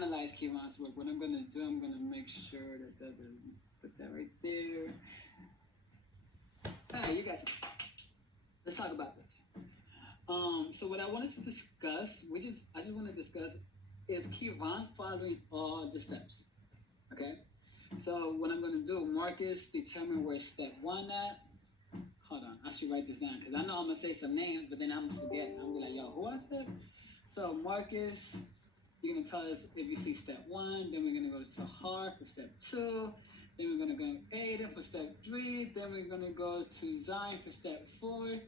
analyze Kevon's work, what I'm going to do, I'm going to make sure that put that right there. All right, you guys, let's talk about this. So what I wanted to discuss, I just want to discuss, is Kevon following all the steps. Okay? So what I'm going to do, Marcus, determine where step 1 at. Hold on, I should write this down because I know I'm going to say some names, but then I'm going to forget. I'm going to be like, yo, who I step? So Marcus, you're going to tell us if you see step 1, then we're going to go to Sahar for step 2, then we're going to go to Aiden for step 3, then we're going to go to Zion for step 4,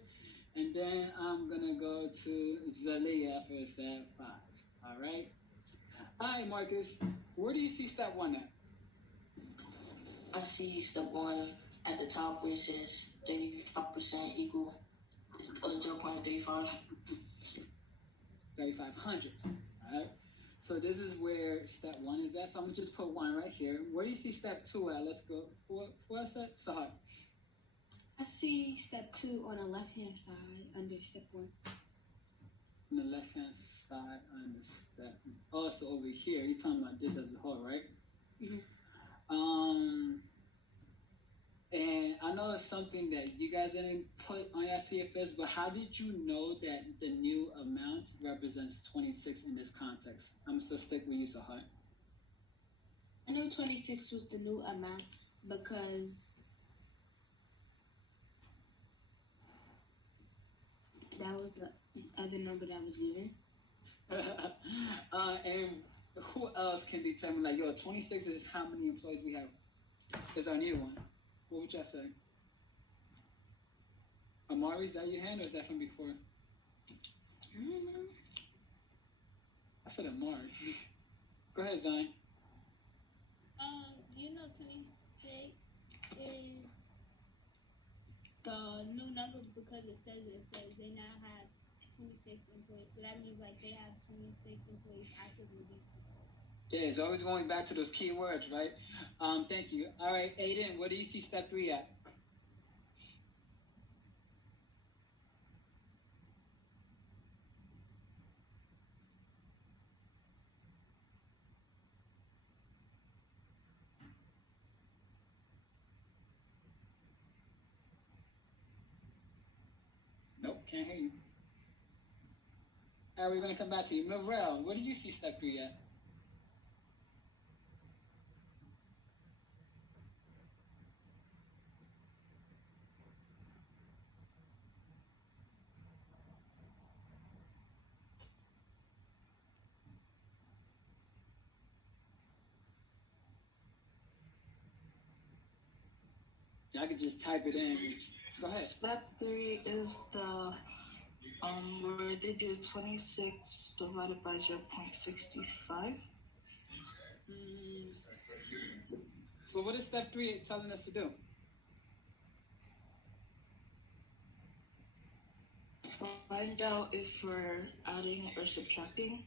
and then I'm going to go to Zalia for step 5. All right? All right, Marcus, where do you see step 1 at? I see step 1 at the top where it says 35% equal 0.35. 3,500. All right? So this is where step 1 is at. So I'm going to just put 1 right here. Where do you see step 2 at? Let's go. For step? Sahar. I see step 2 on the left-hand side under step 1. On the left-hand side under step. Oh, so over here. You're talking about this as a whole, right? Mm-hmm. And I know it's something that you guys didn't put on your CFS, but how did you know that the new amount represents 26 in this context? I'm still stick with you, Sahar. I knew 26 was the new amount because that was the other number that was given. And who else can determine, like, yo, 26 is how many employees we have? Is our new one. What would y'all say? Amari, is that your hand or is that from before? I said Amari. Go ahead, Zion. You know 26 is the new number because it says they now have 26 employees. So that means like they have 26 employees actively. Yeah, it's always going back to those key words, right? Thank you. All right, Aiden, where do you see step 3 at? Nope, can't hear you. All right, we're going to come back to you. Mavrel, where do you see step 3 at? I could just type it in. Go ahead. Step 3 is the where they do 26 divided by 0.65. So what is step 3 telling us to do? Find out if we're adding or subtracting.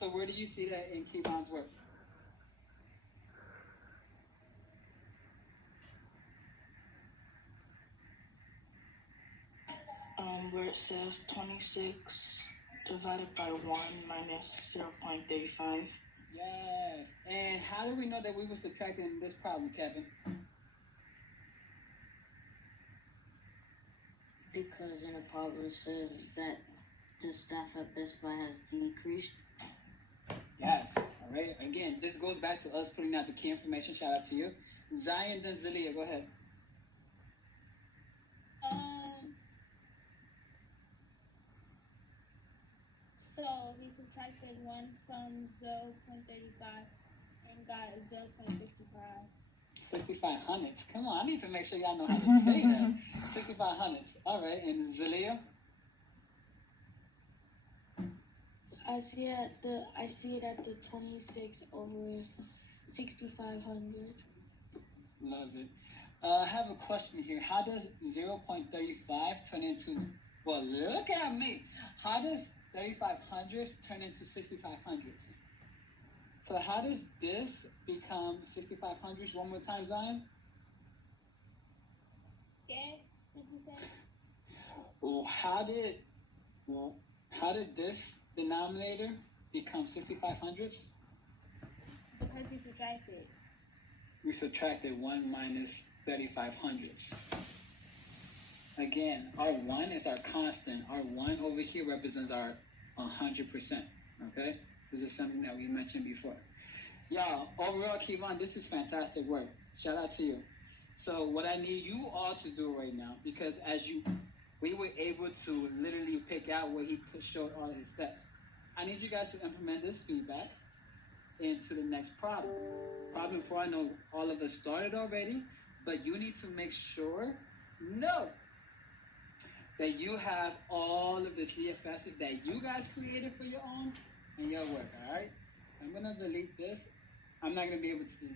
So where do you see that in Kevon's work? Where it says 26 divided by 1 minus 0.35. Yes. And how do we know that we were subtracting this problem, Kevin? Because in the problem it says that the staff at Best Buy has decreased. Yes. All right. Again, this goes back to us putting out the key information. Shout out to you. Zion, then Zalia, go ahead. So he subtracted 1 from 0.35 and got 0.65. 6,500. Come on, I need to make sure y'all know how to say that. 6,500. All right, and Zalia? I see it at the 26 over 6,500. Love it. I have a question here. How does 0.35 turn into, well, look at me. How does 3,500s turn into 6,500s? So how does this become 6,500s? One more time, Zion. Yeah, what you say? Well, how did this denominator become 6,500s? Because he subtracted. We subtracted 1 minus 3500. Again, our 1 is our constant. Our 1 over here represents our 100%. Okay? This is something that we mentioned before. Y'all, overall, Kevon, this is fantastic work. Shout out to you. So what I need you all to do right now, because we were able to literally pick out where he showed all of his steps. I need you guys to implement this feedback into the next problem. Problem 4, I know all of us started already, but you need to make sure, that you have all of the CFSs that you guys created for your own and your work, all right? I'm going to delete this. I'm not going to be able to